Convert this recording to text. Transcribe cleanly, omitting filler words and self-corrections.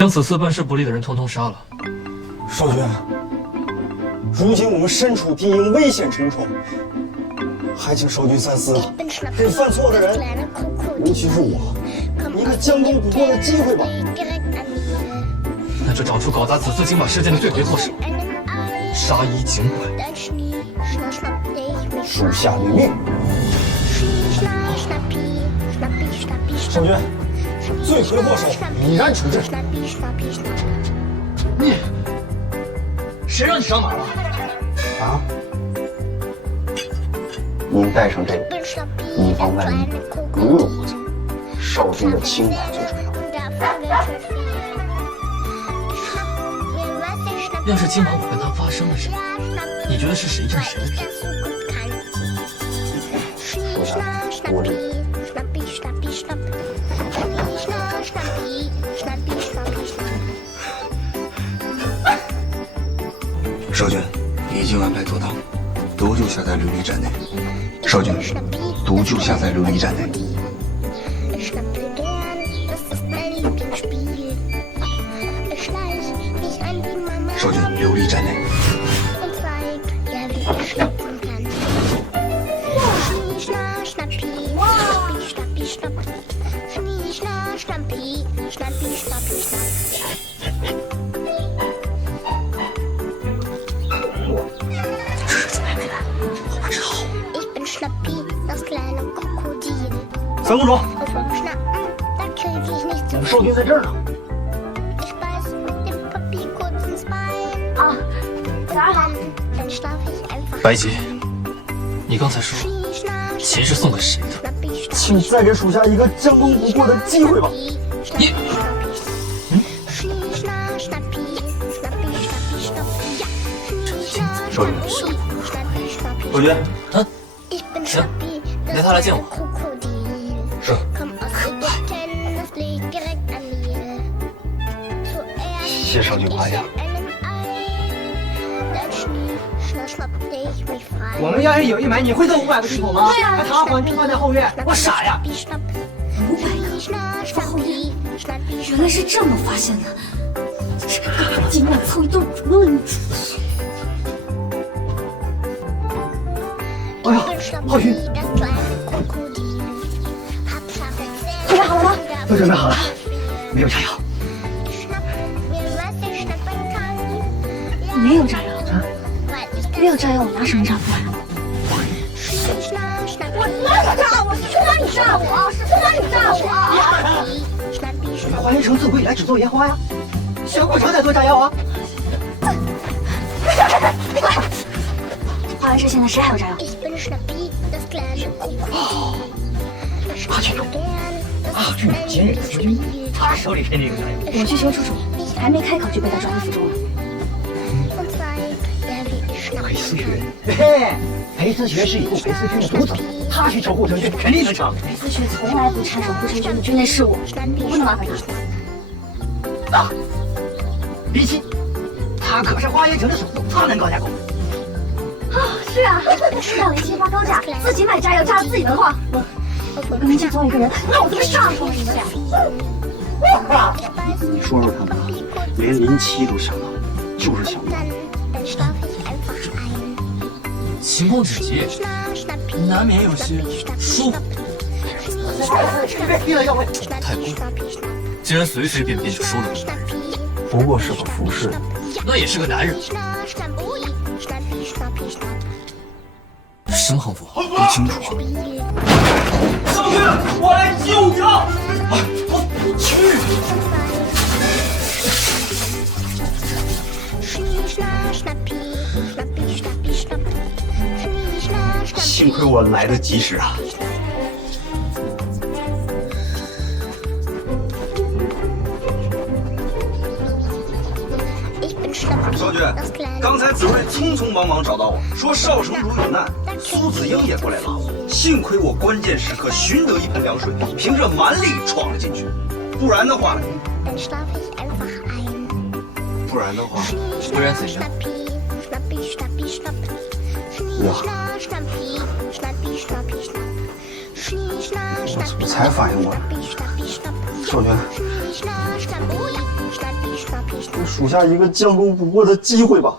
将此次办事不利的人统统杀了。少君，如今我们身处敌营，危险重重，还请少君三思，给犯错的人，尤其是我，一个将功补过的机会吧。那就找出搞砸此次金马事件的罪魁祸首，杀一儆百。属下领命。少君，罪魁祸首已然处置。你，谁让你上马了？啊？您带上这个，以防万一，不用负责。少君的清白最重要。要是今晚我跟他发生了什么，你觉得是谁认谁的便宜？属下无力。少君，已经安排妥当，毒就下在琉璃盏内。少君，毒就下在琉璃盏内。少君，琉璃盏内。三公主，我们少君在这儿呢。啊，早上好。白姬，你刚才说琴是送给谁的？请再给属下一个将功补过的机会吧。你，少君，少君，啊，行，带他来见我。是。谢少君夸奖。我们要是有一买，你会赠500个进口吗？对啊，还他还真放在后院，我傻呀！500个放后院，原来是这么发现的。这个嘎今晚凑一顿论主。哎呀，浩勋，准备好了吗？都准备好了，没有炸药。没有炸药啊？没有炸药，我拿什么炸破呀？我哪有炸？我是去哪里炸我？是去哪里炸我？花烟城自古以来只做烟花呀，小过程才做炸药啊！别管！花烟城现在谁还有炸药？阿俊，阿俊今日夫君，他手里肯定有炸药。我去求楚楚，还没开口就被他抓进府中了。裴思雪，嘿嘿，裴思雪是已故裴思君的独子，他去守护城军肯定能成。裴思雪从来不插手护城军的军内事务，我不能麻烦他。啊，林夕，他可是花烟城的首富，他能高价购买。是啊，让林夕花高价自己买炸药炸了自己的话，我跟林家总有一个人，那我怎么上说什么呀？你说说看吧，连林七都想到，就是想不到。情况紧急，难免有些疏忽。别了，要我太贵，竟然随随便便就收了个男人，不过是个服侍，那也是个男人。什么行服？不清楚。少君，我来救你了！我去！幸亏我来得及时啊！少君，刚才子睿匆匆忙忙找到我，说少城主有难，苏子英也过来拉我。幸亏我关键时刻寻得一盆凉水，凭着蛮力闯了进去，不然的话，不然怎样？我怎么才反应过来？少君，给属下一个将功补过的机会吧。